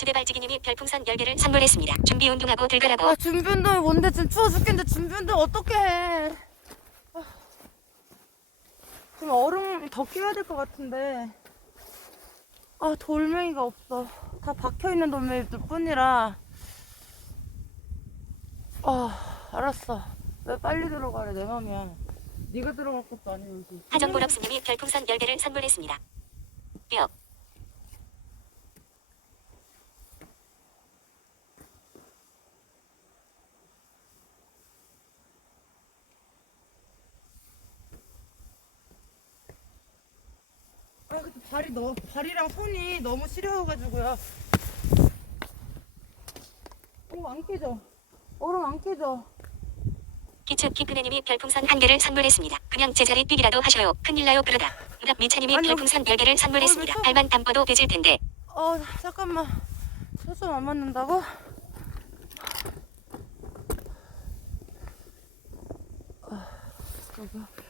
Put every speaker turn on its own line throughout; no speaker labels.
기초대 발지기님이 별풍선 10개를 선물했습니다. 준비 운동하고 들가라고.
아 준비 운동이 뭔데 지금 추워 죽겠는데 준비 운동 어떻게 해? 아, 좀 얼음 더 끼워야 될 것 같은데. 아 돌멩이가 없어. 다 박혀 있는 돌멩이들 뿐이라. 아 알았어. 왜 빨리 들어가래 내 맘이야. 네가 들어갈 것도 아니면서.
하정보럽스님이 별풍선 10개를 선물했습니다. 뼈.
발이 너 발이랑 손이 너무 시려워가지고요. 어안 깨져. 얼음 안 깨져.
기츠 키크네님이 별풍선 1개를 선물했습니다. 그냥 제자리 뛰기라도 하셔요. 큰일 나요 그러다. 응답 미차님이
아니,
별풍선 10개를 선물했습니다.
어?
발만 담궈도 되질 텐데.
어 잠깐만. 초점 안 맞는다고?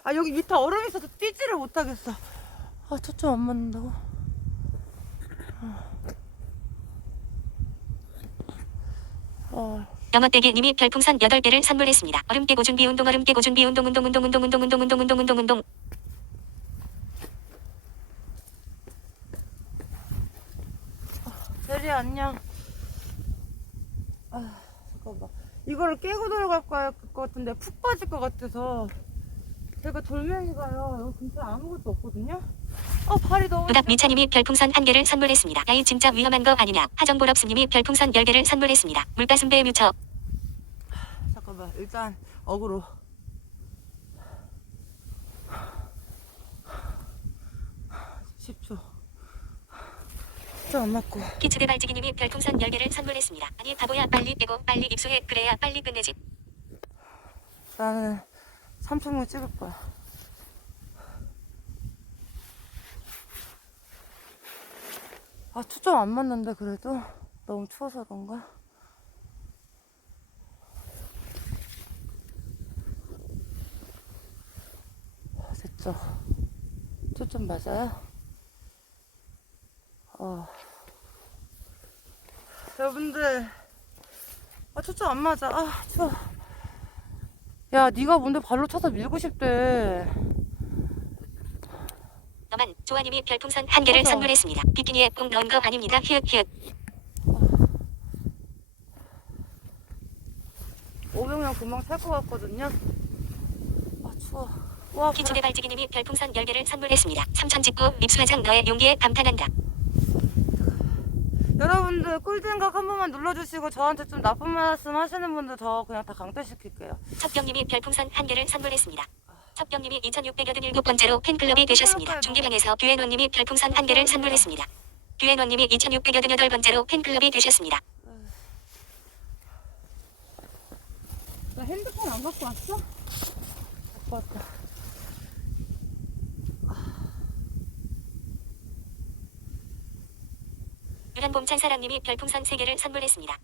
아 여기 밑에 얼음 있어서 뛰지를 못하겠어. 아 초점 안 맞는다고? 어.
영어떼기 님이 별풍선 8개를 선물했습니다. 얼음 깨고 준비 운동 얼음 깨고 준비 운동 운동 운동 운동 운동 운동 운동 운동 운동 운동
대리 안녕. 아 잠깐만. 이거를 깨고 들어갈 거- 것 같은데 푹 빠질 것 같아서 제가 돌멩이가요 여기 근처에 아무것도 없거든요. 어 발이 너무
응답 미차님이 별풍선 1개를 선물했습니다. 야이 진짜 위험한 거 아니냐. 하정보럽스님이 별풍선 10개를 선물했습니다. 물가슴배 뮤처.
잠깐만 일단 어그로. 10초. 10초 안 맞고.
기츠대 발지기님이 별풍선 10개를 선물했습니다. 아니 바보야 빨리 빼고 빨리 입수해 그래야 빨리 끝내지.
나는 3초만 찍을 거야. 아, 초점 안 맞는데, 그래도? 너무 추워서 그런가? 아, 됐죠. 초점 맞아요? 어. 여러분들, 아, 초점 안 맞아. 아, 추워. 야, 네가 뭔데 발로 차서 밀고 싶대.
너만 조아님이 별풍선 1개를
어서.
선물했습니다. 비키니에 꼭 넣은 거 아닙니다. 히읗 히읗.
500명 금방 찰것 같거든요. 아, 추워. 와,
기초대 발지기님이 별풍선 10개를 선물했습니다. 삼천 찍고 입수하장 너의 용기에 감탄한다.
여러분들 꿀잼각 한 번만 눌러주시고 저한테 좀 나쁜 말씀 하시는 분들 저 그냥 다 강퇴시킬게요.
첩병님이 별풍선 1개를 선물했습니다. 첩병님이 2687번째로 팬클럽이 되셨습니다. 중계방에서 규현원님이 별풍선 1개를 선물했습니다. 규현원님이 2688번째로 팬클럽이 되셨습니다.
나 핸드폰 안 갖고 왔어? 갖고 왔다.
유란봄 찬 사람님이 별풍선 3개를 선물했습니다.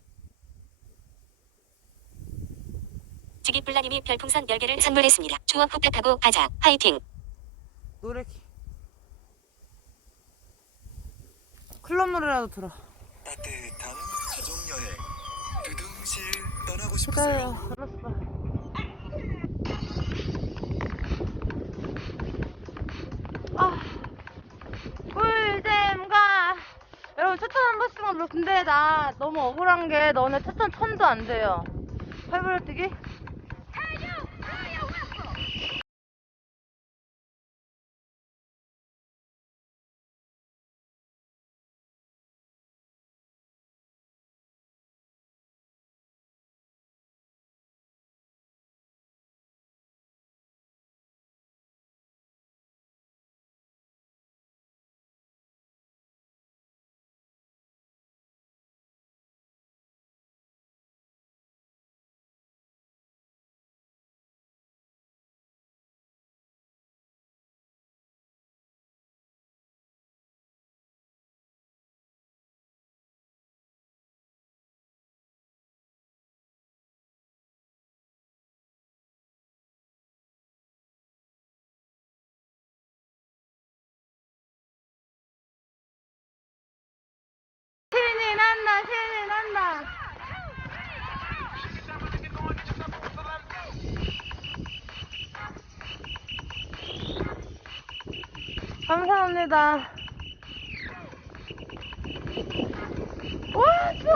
지기불라님이 별풍선 10개를 선물했습니다. 추억 후딱하고 가자. 화이팅!
노래 키. 클럽 노래라도 들어.
따뜻한 가족 여행 두둥실 떠나고. 싶으세요?
알았어. 아, 꿀잼가. 여러분 추천 한 번씩만 눌러. 근데 나 너무 억울한 게 너네 추천 천도 안 돼요. 팔벌 뛰기? 감사합니다. 와, 추워.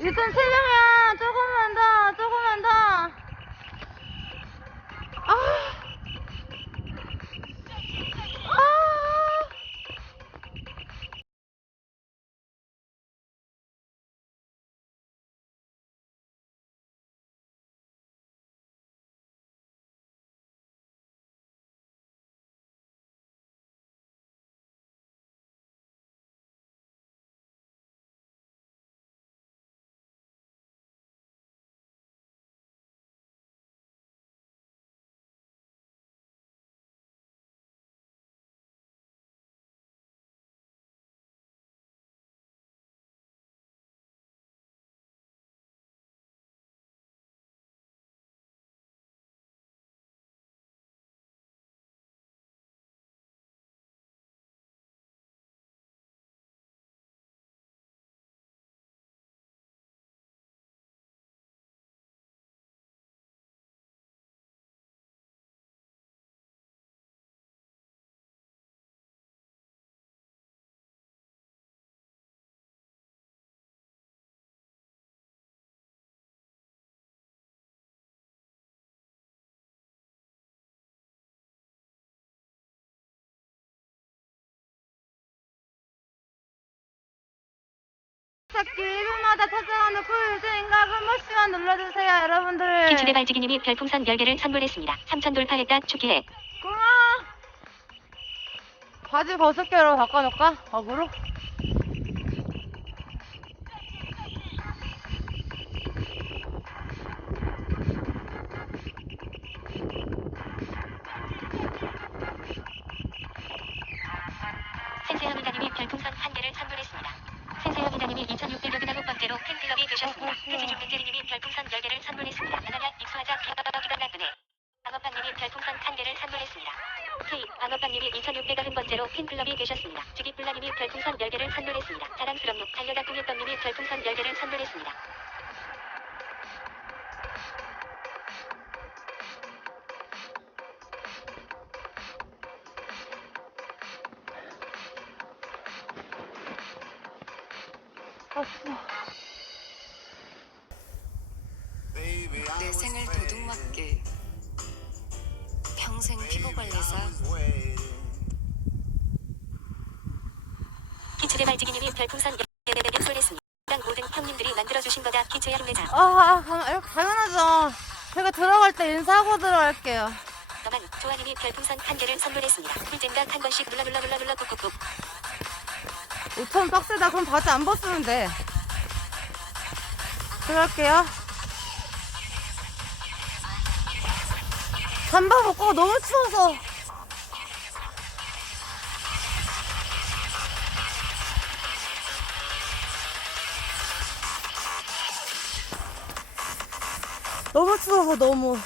일단 세 명이 찾기 1분마다 찾아오는 꿀 생각 한 번씩만 눌러주세요, 여러분들.
기출의 발지기님이 별풍선 10개를 선물했습니다. 3천 돌파했다 축하해.
고마워. 바지 벗을게로 바꿔놓을까? 어그로?
별풍선 10개를 선물했습니다. 바나나 입수하자 기가 나쁘네. 방어판님이 별풍선 한 개를 선물했습니다. K 방어판님이 2,600여 번째로 팬클럽이 되셨습니다. 주기플라님이 별풍선 10개를 선물했습니다. 자랑스럽노 달려다 꾸몄던님이 별풍선 10개를 선물했습니다.
때 인사하고 들어갈게요.
너만 조아님이 별풍선 한 개를 선물했습니다. 꿀잼각 한 번씩 눌러 눌러 눌러 눌러 꾹꾹꾹.
5천 빡세다. 그럼 바지 안 벗으면 돼. 들어갈게요. 잠바 벗고 너무 추워서. 너무 추워서 너무.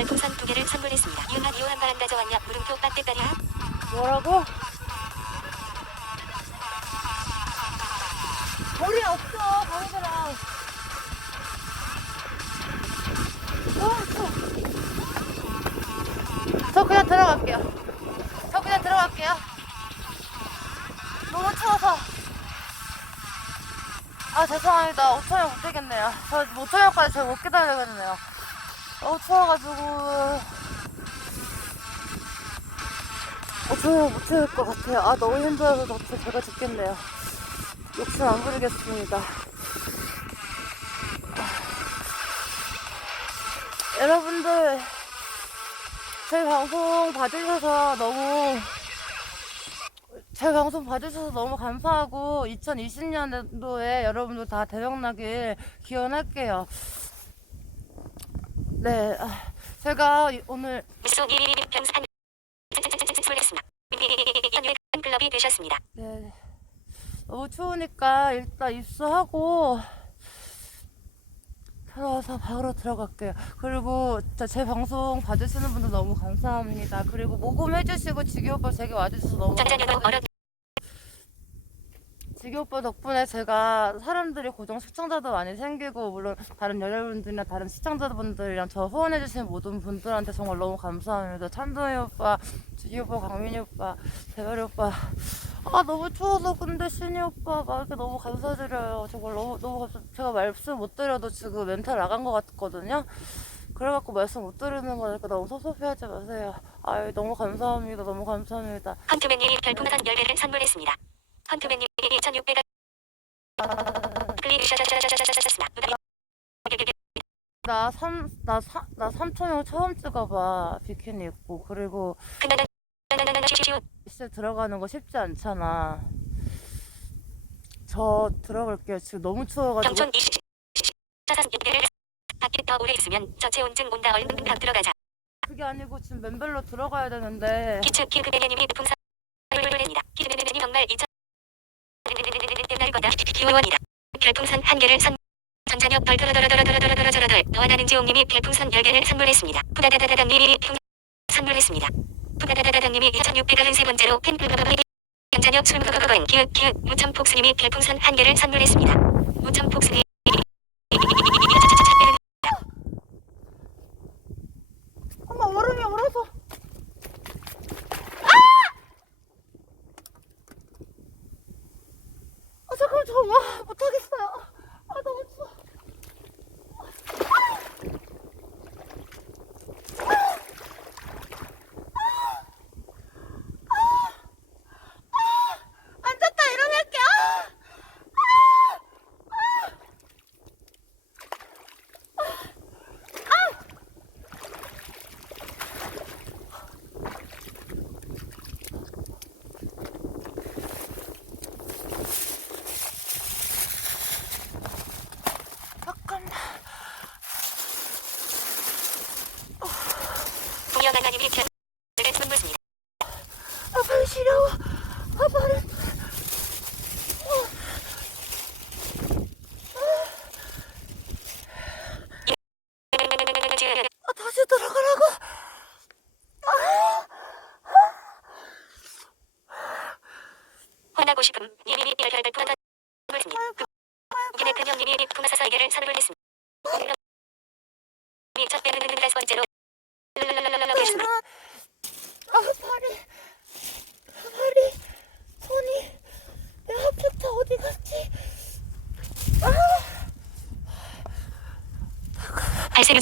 별풍선 두 개를 선물했습니다. 이은한 이호 한바람 가져왔냐 물음표 빠떼다리야.
뭐라고? 볼이 없어, 거기들아. 어. 저 그냥 들어갈게요. 저 그냥 들어갈게요. 너무 추워서. 아, 죄송합니다. 5천원 못 되겠네요. 저 5천원까지 제가 못 기다리겠네요. 너무 추워가지고. 어, 저못 채울 것 같아요. 아, 너무 힘들어서 저 제가 죽겠네요. 욕심 안 부리겠습니다. 여러분들, 제 방송 봐주셔서 너무, 제 방송 봐주셔서 너무 감사하고, 2020년도에 여러분들 다 대박나길 기원할게요. 네, 아, 제가 이- 오늘
되셨습니다.
네. 너무 추우니까 일단 입수하고 들어와서 바로 들어갈게요. 그리고 제 방송 봐주시는 분들 너무 감사합니다. 그리고 모금해주시고 지기 오빠 제게 와주셔서 너무.
어렵
지기 오빠 덕분에 제가 사람들이 고정 시청자도 많이 생기고 물론 다른 여러분들이나 다른 시청자분들이랑 저 후원해주신 모든 분들한테 정말 너무 감사합니다. 찬동이 오빠, 지기 오빠, 강민이 오빠, 대별이 오빠. 아 너무 추워서 근데 신이 오빠가 이렇게 너무 감사드려요. 정말 너무 너무 감사. 제가 말씀 못 드려도 지금 멘탈 나간 것 같거든요. 그래갖고 말씀 못 드리는 거니까 너무 섭섭해하지 마세요. 아유 너무 감사합니다. 너무 감사합니다.
헌트맨님이 별풍선 10개를 선물했습니다. 헌트맨님이 2600
나 3, 나 3, 나 3천형 처음 찍어봐. 비키니 입고. 그리고. 시세 들어가는 거 쉽지 않잖아. 저 들어갈게요. 지금 너무 추워가지고. 그게 아니고 지금 맨발로 들어가야 되는데.
기 기원이다. 별풍선 한 개를 선 전자녀 덜덜덜덜덜덜덜덜덜 너와 나는 지옥님이 별풍선 10개를 선물했습니다. 푸다다다다당님이 풍 선물했습니다. 푸다다다다당님이 2600원은 세 번째로 팬클럽 전자녀 술그그그거인 기획 기획 무천폭스님이 별풍선 한 개를 선물했습니다. 무천폭스님
엄마 얼음이 얼어서. 저 와, 못하겠어요. 아 너무 추워. 앉았다 일어날게. 아! 잠깐만.
동영 하나님이 별을 선물했습니다.
아, 발 시려워. 아, 발이. 아, 다시 들어가라고.
혼나고 싶음 님이 별별별 푸한 선물했습니다. 우기네 근형님이 풍마사사 이개를 선물했습니다. 미첫 배는 다섯 번째로 lallalalalalala
아, 발이. 발이. 손이. 내 핫팩트 어디 갔지? 저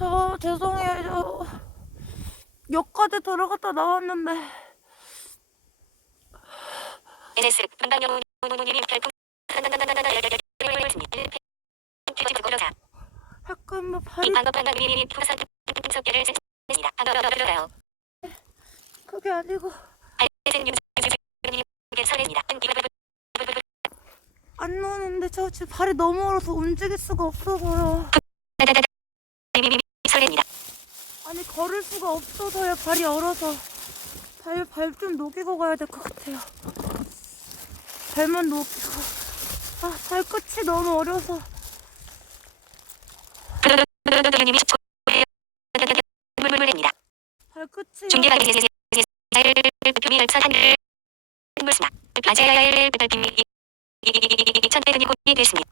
저 죄송해요. 저 역까지 들어갔다 나왔는데. 그게 아니고. 안 노는데 저 지금 발이 너무 얼어서 움직일 수가 없어서요. 걸을 수가 없어서요. 발이 얼어서 발 발 좀 녹이고 가야 될 것 같아요. 발만 녹이고 아 발끝이 너무 어려서. 발끝이
중계가 표미 아자야를 됐습니다.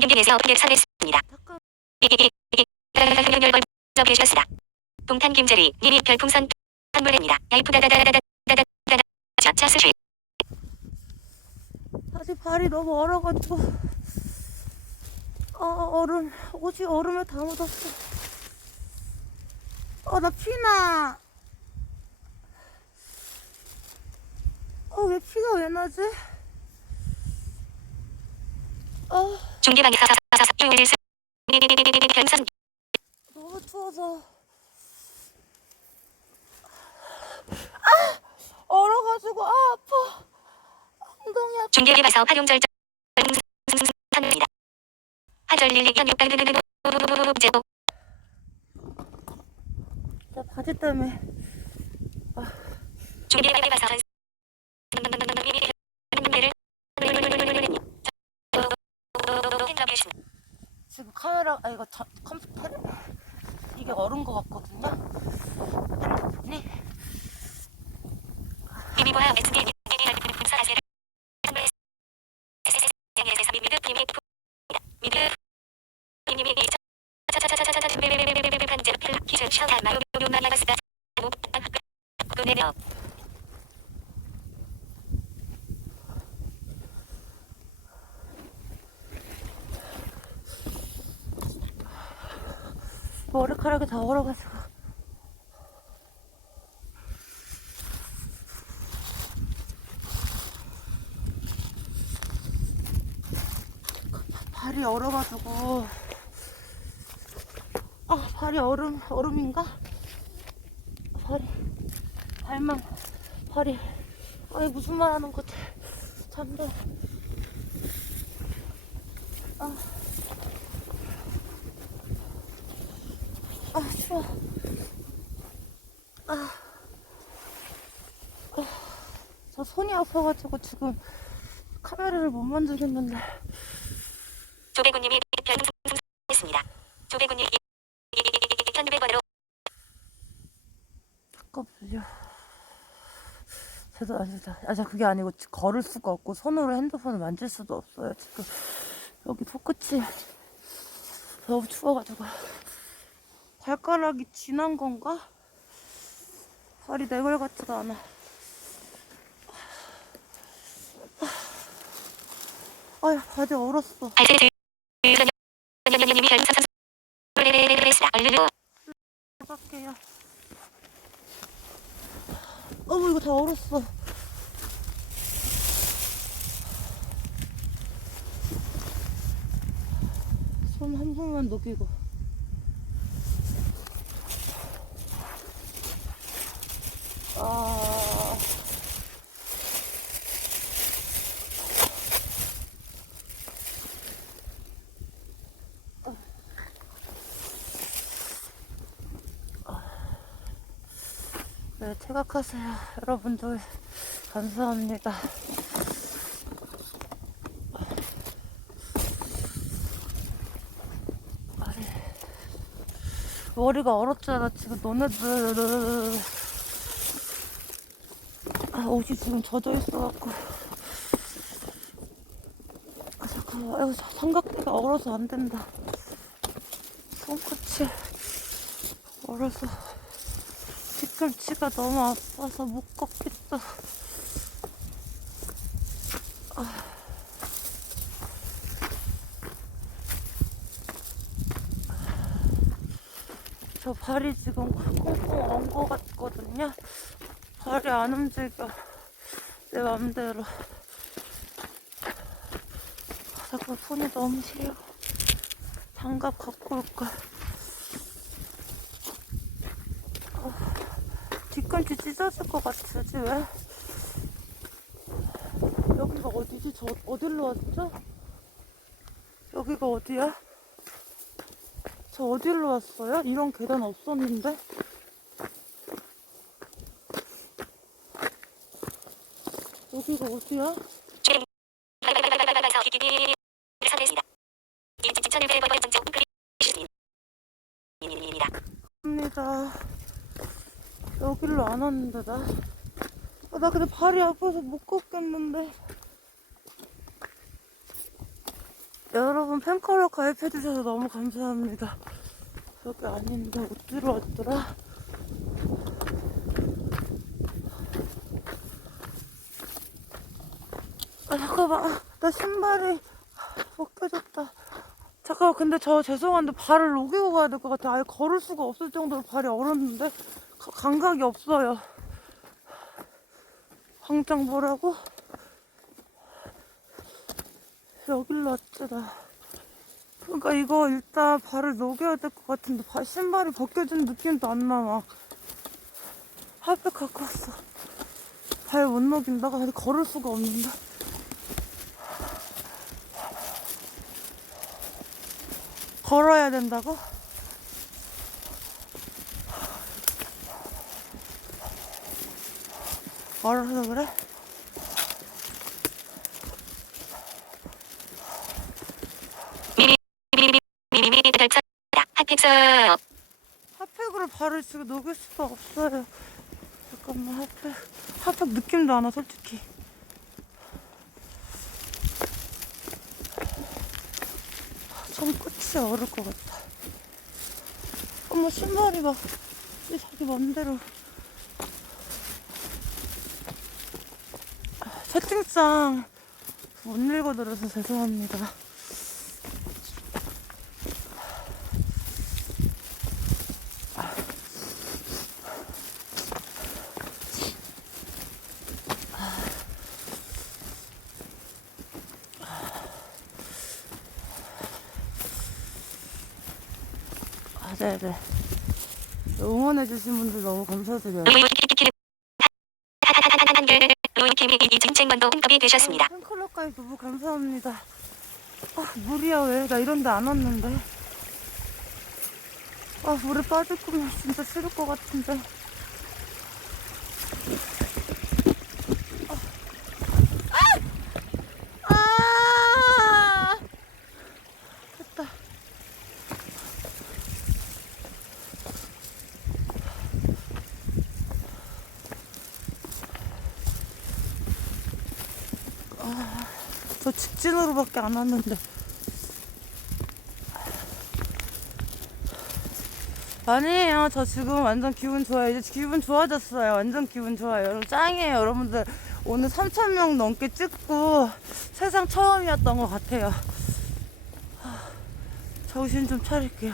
중계에서 어떻게. 열걸 계셨습니다. 동탄 김재리 님이 별풍선 선물입니다. 야이프다다다다다다다다 자스슈
다시 발이 너무 얼어가지고 아 얼음 옷이 얼음에 다 묻었어. 어 나 피나. 어 왜 피가 왜 나지? 어
중계방에서 유일스 별선
너무 추워서 아 얼어가지고 아 아파 엉덩이 아파.
중계기에서 활용절정 선입니다. 하절릴리 연육당 제도
나 바지 때문에 지금 카메라 아 이거 저, 컴퓨터 이게 얼은 것 같거든요. 핸드폰이
미미보아 SD 분사하세를 에서 미드 비미 미드 미미 반제로 필라 키즈 샤워 마요 마마스다 노네요
머리카락이 다 얼어가지고 발이 얼어가지고 아 발이 얼음 얼음인가? 발이 발만 발이 아니 무슨 말 하는 거지? 잠들 아 추워 아, 아, 저 손이 아파가지고 지금 카메라를 못 만지겠는데.
조배구님이 별풍선했습니다. 조배구님 1200원으로.
잠깐만요 제도 아니 자 아, 자, 그게 아니고 지- 걸을 수가 없고 손으로 핸드폰을 만질 수도 없어요 지금. 여기 손끝이 너무 추워가지고. 발가락이 진한 건가? 발이 내걸 같지가 않아 아휴 바지 얼었어. 어떡해요. 어머 이거 다 얼었어. 손 한 번만 녹이고. 아. 네, 퇴각하세요. 여러분들, 감사합니다. 아니, 머리가 얼었잖아. 지금 너네들. 아, 옷이 지금 젖어 있어갖고. 아, 잠깐만. 아이고, 삼각대가 얼어서 안 된다. 손끝이 얼어서. 뒤꿈치가 너무 아파서 못 걷겠다. 아. 저 발이 지금 꽁꽁 언것 같거든요. 발이 안 움직여. 내 맘대로. 아, 자꾸 손이 너무 시려. 장갑 갖고 올걸. 뒤꿈치 찢어질 것 같으지, 왜? 여기가 어디지? 저 어디로 왔죠? 여기가 어디야? 저 어디로 왔어요? 이런 계단 없었는데? 여기가 어디야?
선했습니다. 2100번 정도 그리십니다.
합니다. 여기로 안 왔는데, 나. 아, 나 근데 발이 아파서 못 걷겠는데. 여러분, 팬클럽 가입해주셔서 너무 감사합니다. 여기 아닌데, 어디로 왔더라? 아, 잠깐만. 아, 나 신발이 벗겨졌다. 잠깐만, 근데 저 죄송한데 발을 녹이고 가야 될 것 같아. 아예 걸을 수가 없을 정도로 발이 얼었는데 가- 감각이 없어요. 황장 뭐라고? 여길로 나. 그러니까 이거 일단 발을 녹여야 될 것 같은데 발 신발이 벗겨진 느낌도 안 나. 막 핫팩 갖고 왔어. 발 못 녹인다가 아직 걸을 수가 없는데. 걸어야 된다고? 걸어서 그래?
핫픽서
핫팩으로 녹일 수가 없어요. 잠깐만, 핫팩. 핫팩 느낌도 안 와, 솔직히. 손끝이 얼을 것 같다. 어머, 신발이 막, 이 자기 맘대로. 채팅창 못 읽어드려서 죄송합니다. 아, 네네. 응원해주신 분들 너무 감사드려요.
루이키미 이진쟁반도 홈컵이 되셨습니다.
팬클럽까지 너무 감사합니다. 아, 물이야, 왜? 나 이런 데 안 왔는데. 아, 물에 빠질 거면 진짜 싫을 것 같은데. 아! 아! 됐다. 저 안 왔는데. 아니에요. 저 지금 완전 기분 좋아요. 이제 기분 좋아졌어요. 완전 기분 좋아요. 여러분 짱이에요. 여러분들 오늘 3,000명 넘게 찍고 세상 처음이었던 것 같아요. 하, 정신 좀 차릴게요.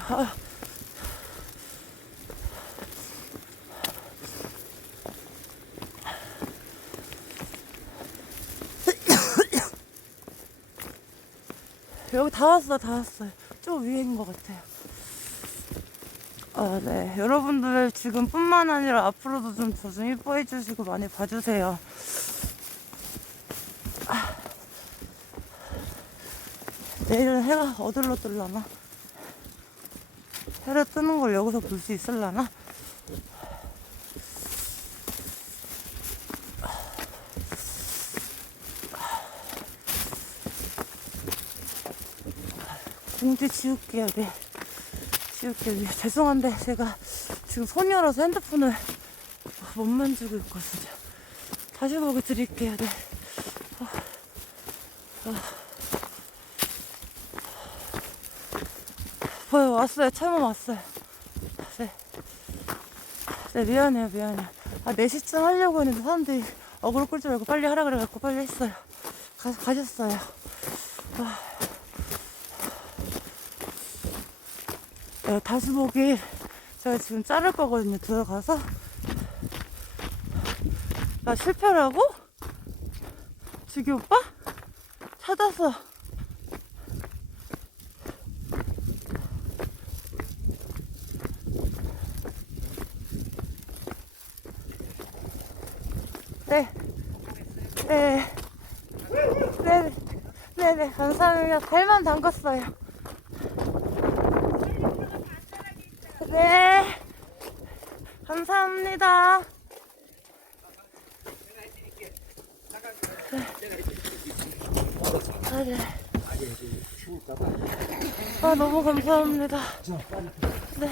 여기 다 왔어, 다 왔어요. 좀 위에인 것 같아요. 아, 네. 여러분들 지금뿐만 아니라 앞으로도 좀저좀 이뻐해 주시고 많이 봐주세요. 아. 내일은 해가 어디로 뜰라나? 해를 뜨는 걸 여기서 볼 수 있을라나? 공지 지울게요, 네. 지울게요. 죄송한데, 제가 지금 손이라서 핸드폰을 못 만지고 있거든요. 다시 보기 드릴게요, 네. 어, 어. 보여, 왔어요. 참아 왔어요. 네. 네, 미안해요, 미안해요. 아, 4시쯤 하려고 했는데 사람들이 어그로 끌지 말고 빨리 하라 그래갖고 빨리 했어요. 가, 가셨어요. 네, 다시 보기 제가 지금 자를 거거든요. 들어가서. 나 실패라고? 주기 오빠? 찾아서. 네. 네. 네. 네네, 감사합니다. 발만 담갔어요. 네. 감사합니다. 아, 네. 아, 너무 감사합니다. 네.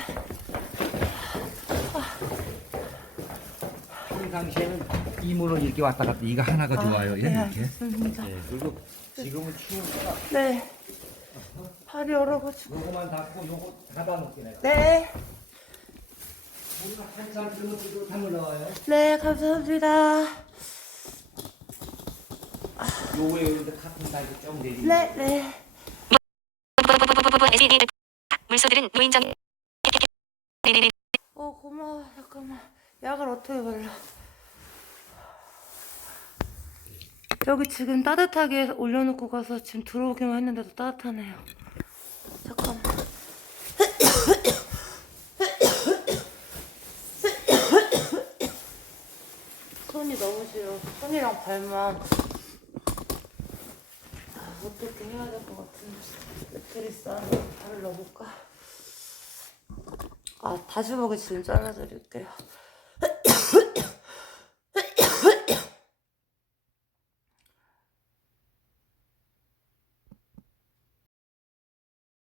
평상시에는 이모는 이렇게 왔다 갔다 이거 하나가 좋아요.
네,
이렇게.
알겠습니다.
네, 그리고 지금은 추우니까
네. 발이 얼어가지고.
요거만 닫고 요거 닫아놓게 내가.
네. 네, 감사합니다.
요거에 여기다 카툰 달고 좀 내리.
네, 네.
물소들은 노인정
어, 고마워. 잠깐만. 약을 어떻게 발라? 여기 지금 따뜻하게 올려놓고 가서 지금 들어오기만 했는데도 따뜻하네요. 잠깐만. 손이 너무 싫어. 손이랑 발만. 아, 어떻게 해야 될 것 같은데. 그리스 안에 발을 넣어볼까? 아, 다시 보기 지금 잘라드릴게요.